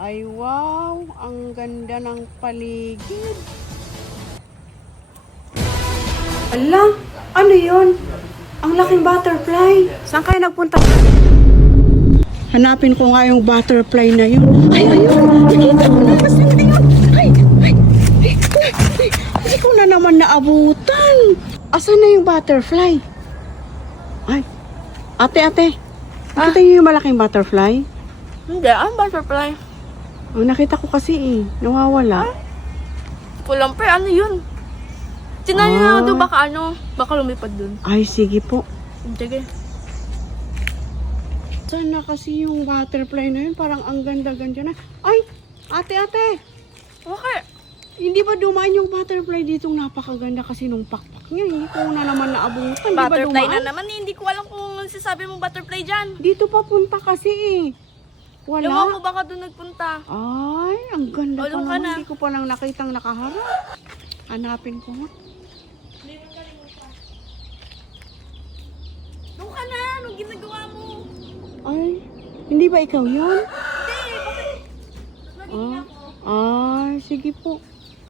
Ay wow, ang ganda ng paligid. Ala, ano yun? Ang laking butterfly. Saan kayo nagpunta? Hanapin ko nga yung butterfly na yun. Ay, ayun. Nakita ko na kasi na yun. Hindi ko na naman naabutan. Asan na yung butterfly? Ay, ate. Nakita niyo yung malaking butterfly? Hindi, ang butterfly. Oh, nakita ko kasi nawawala. Kulang pa, ano yun? Tinanin na doon, baka lumipad doon. Ay, sige po. Sige. Saan na kasi yung butterfly na yun? Parang ang ganda-ganda na. Ay, ate. Okay. Hindi ba dumaan yung butterfly ditong napakaganda kasi nung pakpak niya? Hindi ko na naman naabutan. Butterfly di ba na naman, hindi ko alam kung sasabi mong butterfly dyan. Dito papunta kasi Wala? Ewan ko baka doon nagpunta. Ay, ang ganda pa Ulong ka naman. na. Hindi ko pa lang nakitang nakaharap. Hanapin ko nga. Doon ka na, anong ginagawa mo? Ay, hindi ba ikaw yun? Hindi, bakit? Mas magiging ako. Ay, sige po.